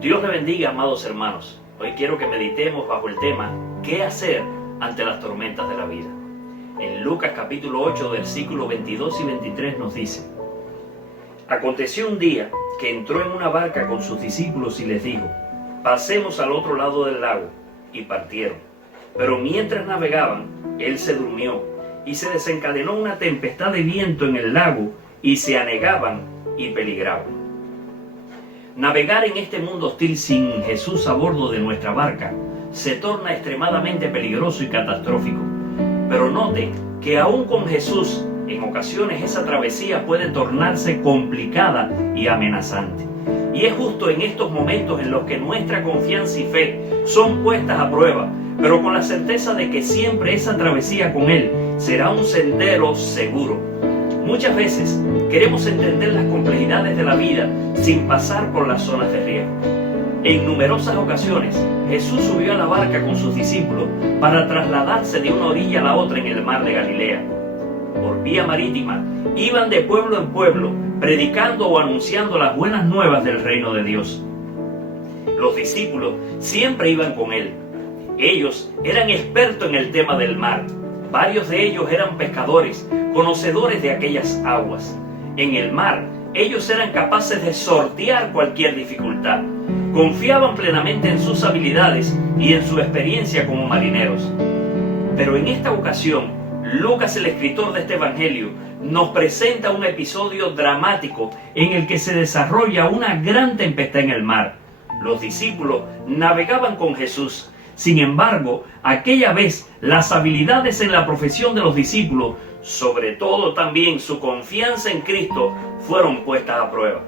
Dios le bendiga, amados hermanos. Hoy quiero que meditemos bajo el tema ¿qué hacer ante las tormentas de la vida? En Lucas capítulo 8, versículos 22 y 23 nos dice: Aconteció un día que entró en una barca con sus discípulos y les dijo: pasemos al otro lado del lago. Y partieron. Pero mientras navegaban, él se durmió, y se desencadenó una tempestad de viento en el lago, y se anegaban y peligraban. Navegar en este mundo hostil sin Jesús a bordo de nuestra barca se torna extremadamente peligroso y catastrófico. Pero note que aún con Jesús, en ocasiones esa travesía puede tornarse complicada y amenazante. Y es justo en estos momentos en los que nuestra confianza y fe son puestas a prueba, pero con la certeza de que siempre esa travesía con Él será un sendero seguro. Muchas veces queremos entender las complejidades de la vida sin pasar por las zonas de riesgo. En numerosas ocasiones, Jesús subió a la barca con sus discípulos para trasladarse de una orilla a la otra en el mar de Galilea. Por vía marítima, iban de pueblo en pueblo, predicando o anunciando las buenas nuevas del reino de Dios. Los discípulos siempre iban con Él. Ellos eran expertos en el tema del mar. Varios de ellos eran pescadores, conocedores de aquellas aguas. En el mar, ellos eran capaces de sortear cualquier dificultad. Confiaban plenamente en sus habilidades y en su experiencia como marineros. Pero en esta ocasión, Lucas, el escritor de este evangelio, nos presenta un episodio dramático en el que se desarrolla una gran tempestad en el mar. Los discípulos navegaban con Jesús. Sin embargo, aquella vez las habilidades en la profesión de los discípulos, sobre todo también su confianza en Cristo, fueron puestas a prueba.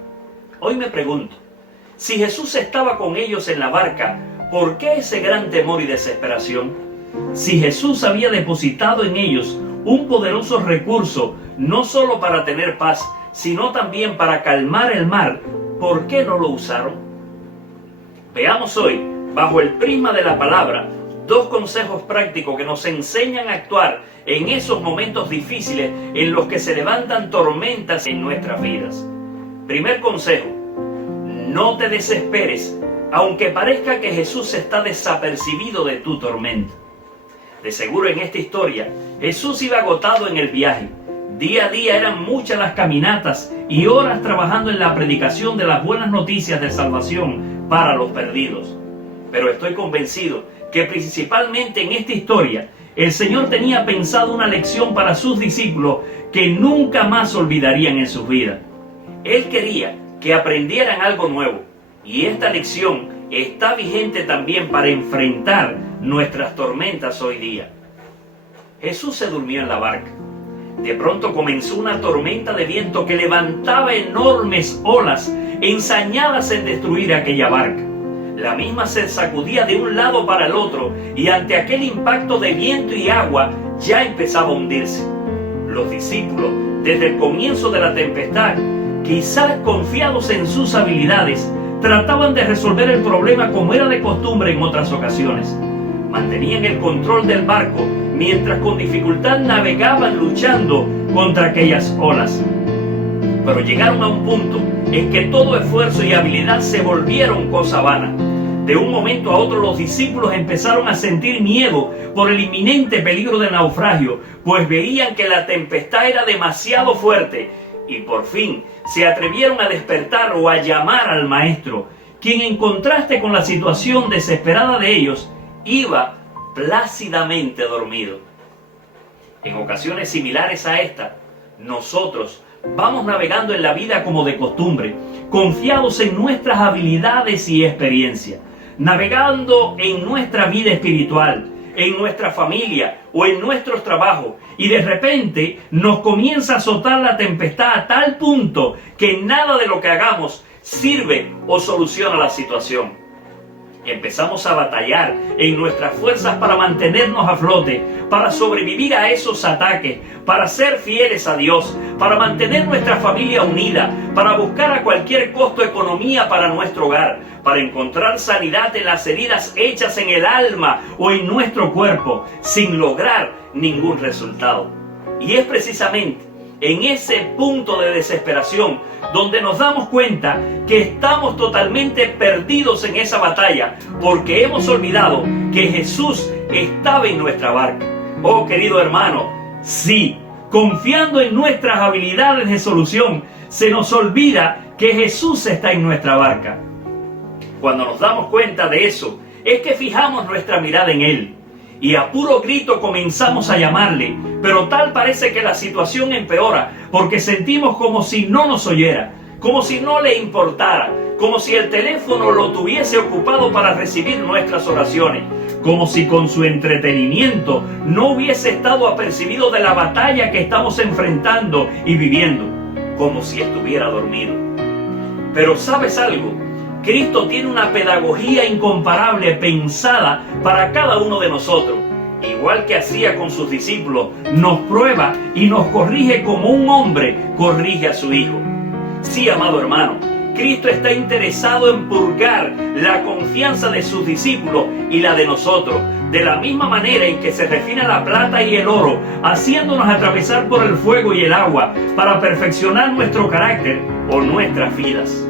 Hoy me pregunto, si Jesús estaba con ellos en la barca, ¿por qué ese gran temor y desesperación? Si Jesús había depositado en ellos un poderoso recurso, no solo para tener paz, sino también para calmar el mar, ¿por qué no lo usaron? Veamos hoy, bajo el prisma de la palabra, dos consejos prácticos que nos enseñan a actuar en esos momentos difíciles en los que se levantan tormentas en nuestras vidas. Primer consejo: no te desesperes, aunque parezca que Jesús está desapercibido de tu tormenta. De seguro en esta historia, Jesús iba agotado en el viaje. Día a día eran muchas las caminatas y horas trabajando en la predicación de las buenas noticias de salvación para los perdidos. Pero estoy convencido que principalmente en esta historia, el Señor tenía pensado una lección para sus discípulos que nunca más olvidarían en sus vidas. Él quería que aprendieran algo nuevo, y esta lección está vigente también para enfrentar nuestras tormentas hoy día. Jesús se durmió en la barca. De pronto comenzó una tormenta de viento que levantaba enormes olas, ensañadas en destruir aquella barca. La misma se sacudía de un lado para el otro, y ante aquel impacto de viento y agua ya empezaba a hundirse. Los discípulos, desde el comienzo de la tempestad, quizás confiados en sus habilidades, trataban de resolver el problema como era de costumbre en otras ocasiones. Mantenían el control del barco mientras con dificultad navegaban luchando contra aquellas olas. Pero llegaron a un punto en que todo esfuerzo y habilidad se volvieron cosa vana. De un momento a otro los discípulos empezaron a sentir miedo por el inminente peligro de naufragio, pues veían que la tempestad era demasiado fuerte, y por fin se atrevieron a despertar o a llamar al Maestro, quien en contraste con la situación desesperada de ellos, iba plácidamente dormido. En ocasiones similares a esta, nosotros vamos navegando en la vida como de costumbre, confiados en nuestras habilidades y experiencia, navegando en nuestra vida espiritual, en nuestra familia o en nuestros trabajos, y de repente nos comienza a azotar la tempestad a tal punto que nada de lo que hagamos sirve o soluciona la situación. Empezamos a batallar en nuestras fuerzas para mantenernos a flote, para sobrevivir a esos ataques, para ser fieles a Dios, para mantener nuestra familia unida, para buscar a cualquier costo economía para nuestro hogar, para encontrar sanidad en las heridas hechas en el alma o en nuestro cuerpo, sin lograr ningún resultado. Y es precisamente en ese punto de desesperación, donde nos damos cuenta que estamos totalmente perdidos en esa batalla, porque hemos olvidado que Jesús estaba en nuestra barca. Oh, querido hermano, sí, confiando en nuestras habilidades de solución, se nos olvida que Jesús está en nuestra barca. Cuando nos damos cuenta de eso, es que fijamos nuestra mirada en Él. Y a puro grito comenzamos a llamarle, pero tal parece que la situación empeora, porque sentimos como si no nos oyera, como si no le importara, como si el teléfono lo tuviese ocupado para recibir nuestras oraciones, como si con su entretenimiento no hubiese estado apercibido de la batalla que estamos enfrentando y viviendo, como si estuviera dormido. Pero ¿sabes algo? Cristo tiene una pedagogía incomparable pensada para cada uno de nosotros. Igual que hacía con sus discípulos, nos prueba y nos corrige como un hombre corrige a su hijo. Sí, amado hermano, Cristo está interesado en purgar la confianza de sus discípulos y la de nosotros, de la misma manera en que se refina la plata y el oro, haciéndonos atravesar por el fuego y el agua para perfeccionar nuestro carácter o nuestras vidas.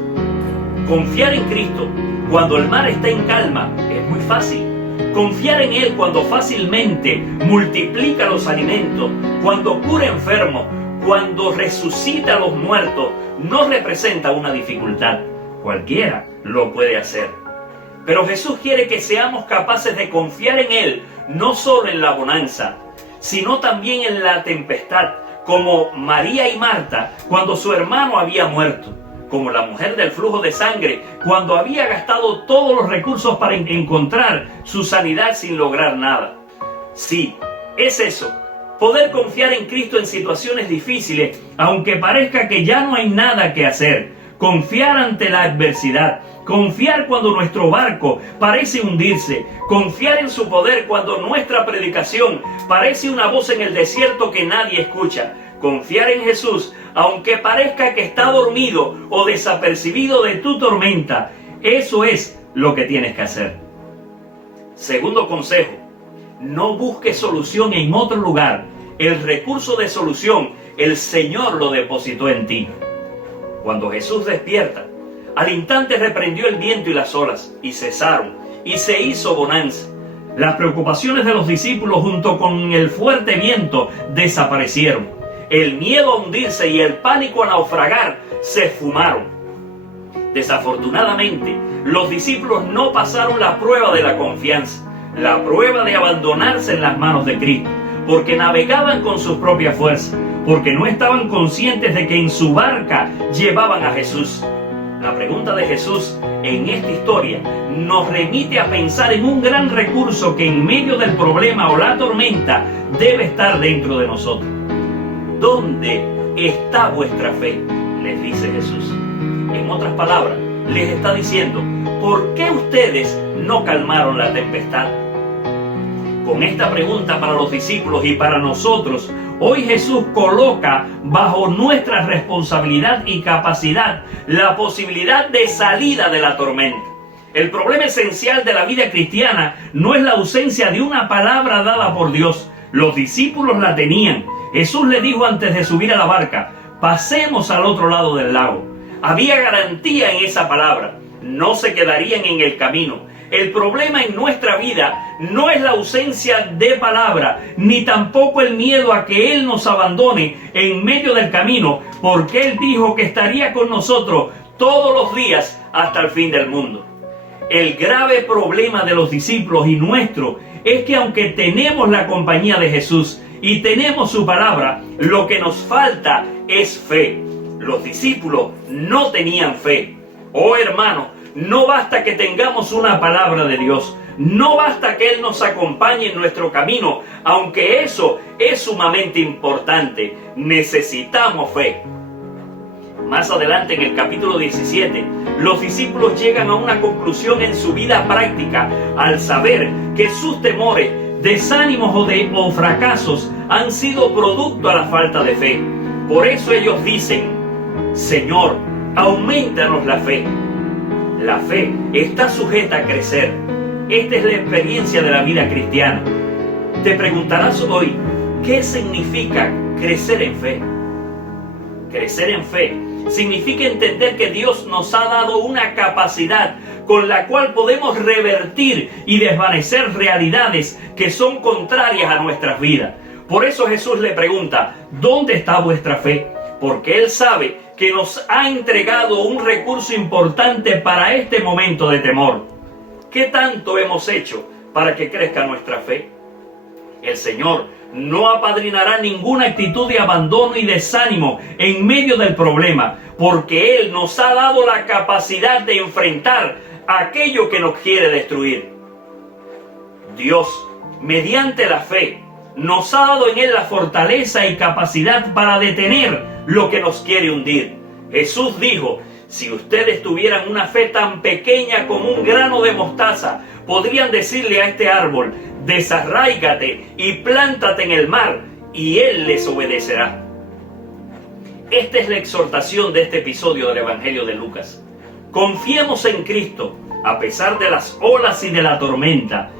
Confiar en Cristo cuando el mar está en calma es muy fácil. Confiar en Él cuando fácilmente multiplica los alimentos, cuando cura enfermos, cuando resucita a los muertos, no representa una dificultad. Cualquiera lo puede hacer. Pero Jesús quiere que seamos capaces de confiar en Él, no solo en la bonanza, sino también en la tempestad, como María y Marta cuando su hermano había muerto, como la mujer del flujo de sangre cuando había gastado todos los recursos para encontrar su sanidad sin lograr nada. Sí, es eso, poder confiar en Cristo en situaciones difíciles, aunque parezca que ya no hay nada que hacer. Confiar ante la adversidad, confiar cuando nuestro barco parece hundirse, confiar en su poder cuando nuestra predicación parece una voz en el desierto que nadie escucha. Confiar en Jesús, aunque parezca que está dormido o desapercibido de tu tormenta. Eso es lo que tienes que hacer. Segundo consejo, no busques solución en otro lugar. El recurso de solución, el Señor lo depositó en ti. Cuando Jesús despierta, al instante reprendió el viento y las olas, y cesaron, y se hizo bonanza. Las preocupaciones de los discípulos junto con el fuerte viento desaparecieron. El miedo a hundirse y el pánico a naufragar se esfumaron. Desafortunadamente, los discípulos no pasaron la prueba de la confianza, la prueba de abandonarse en las manos de Cristo, porque navegaban con sus propias fuerzas, porque no estaban conscientes de que en su barca llevaban a Jesús. La pregunta de Jesús en esta historia nos remite a pensar en un gran recurso que en medio del problema o la tormenta debe estar dentro de nosotros. ¿Dónde está vuestra fe?, les dice Jesús. En otras palabras, les está diciendo, ¿por qué ustedes no calmaron la tempestad? Con esta pregunta para los discípulos y para nosotros, hoy Jesús coloca bajo nuestra responsabilidad y capacidad la posibilidad de salida de la tormenta. El problema esencial de la vida cristiana no es la ausencia de una palabra dada por Dios. Los discípulos la tenían. Jesús le dijo antes de subir a la barca, pasemos al otro lado del lago. Había garantía en esa palabra. No se quedarían en el camino. El problema en nuestra vida no es la ausencia de palabra, ni tampoco el miedo a que Él nos abandone en medio del camino, porque Él dijo que estaría con nosotros todos los días hasta el fin del mundo. El grave problema de los discípulos y nuestro es que aunque tenemos la compañía de Jesús y tenemos su palabra, lo que nos falta es fe. Los discípulos no tenían fe. Oh hermano, no basta que tengamos una palabra de Dios. No basta que Él nos acompañe en nuestro camino, aunque eso es sumamente importante. Necesitamos fe. Más adelante en el capítulo 17, los discípulos llegan a una conclusión en su vida práctica al saber que sus temores, desánimos o fracasos han sido producto a la falta de fe. Por eso ellos dicen, Señor, aumentanos la fe. La fe está sujeta a crecer. Esta es la experiencia de la vida cristiana. Te preguntarás hoy, ¿qué significa crecer en fe? Crecer en fe significa entender que Dios nos ha dado una capacidad con la cual podemos revertir y desvanecer realidades que son contrarias a nuestras vidas. Por eso Jesús le pregunta, ¿dónde está vuestra fe? Porque Él sabe que nos ha entregado un recurso importante para este momento de temor. ¿Qué tanto hemos hecho para que crezca nuestra fe? El Señor no apadrinará ninguna actitud de abandono y desánimo en medio del problema, porque Él nos ha dado la capacidad de enfrentar aquello que nos quiere destruir. Dios, mediante la fe, nos ha dado en Él la fortaleza y capacidad para detener lo que nos quiere hundir. Jesús dijo, si ustedes tuvieran una fe tan pequeña como un grano de mostaza, podrían decirle a este árbol, desarráigate y plántate en el mar, y Él les obedecerá. Esta es la exhortación de este episodio del Evangelio de Lucas. Confiemos en Cristo, a pesar de las olas y de la tormenta.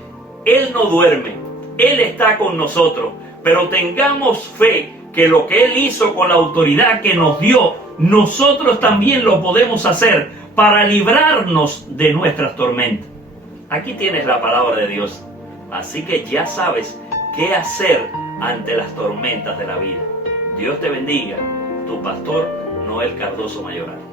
Él no duerme, Él está con nosotros, pero tengamos fe que lo que Él hizo con la autoridad que nos dio, nosotros también lo podemos hacer para librarnos de nuestras tormentas. Aquí tienes la palabra de Dios, así que ya sabes qué hacer ante las tormentas de la vida. Dios te bendiga, tu pastor Noel Cardoso Mayoral.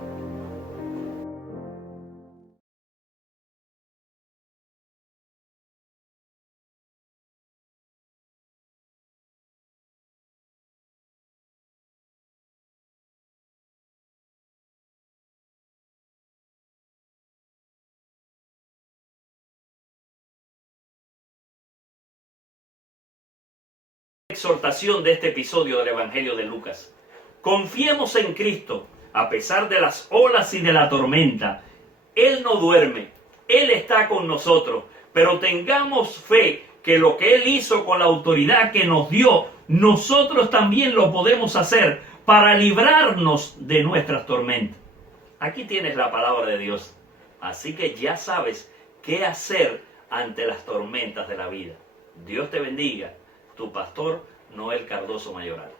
Exhortación de este episodio del Evangelio de Lucas. Confiemos en Cristo, a pesar de las olas y de la tormenta. Él no duerme, Él está con nosotros, pero tengamos fe que lo que Él hizo con la autoridad que nos dio, nosotros también lo podemos hacer para librarnos de nuestras tormentas. Aquí tienes la palabra de Dios, así que ya sabes qué hacer ante las tormentas de la vida. Dios te bendiga, tu pastor Noel Cardoso Mayoral.